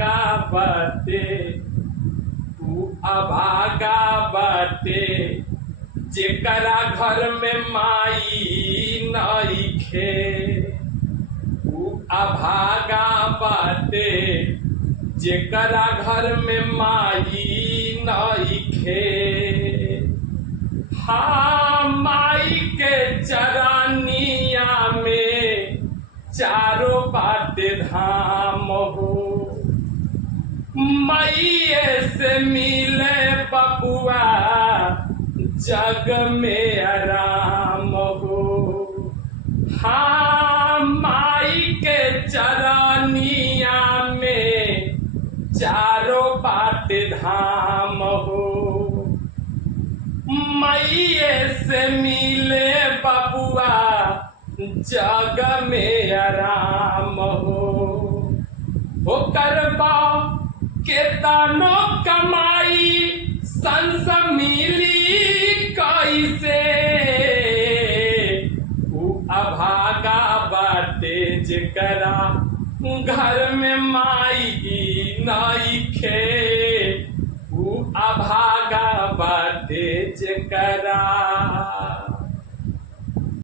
अभागा बाटे, ऊ अभागा बाटे जेकरा घर में माई नइखे। ऊ अभागा बाटे जेकरा घर में माई नइखे। हाँ, माई के चरनिया में चारों बाटे धाम हो। मैये से मिले बबुआ जग में आराम हो। हाँ, माई के चरनिया में चारों बाटे धाम हो। मैये से मिले बबुआ जग में आराम हो करबा के तानो कमाई संस मिली कैसे। ऊ अभागा बाटे जेकरा घर में माई नइखे। ऊ अभागा बाटे जेकरा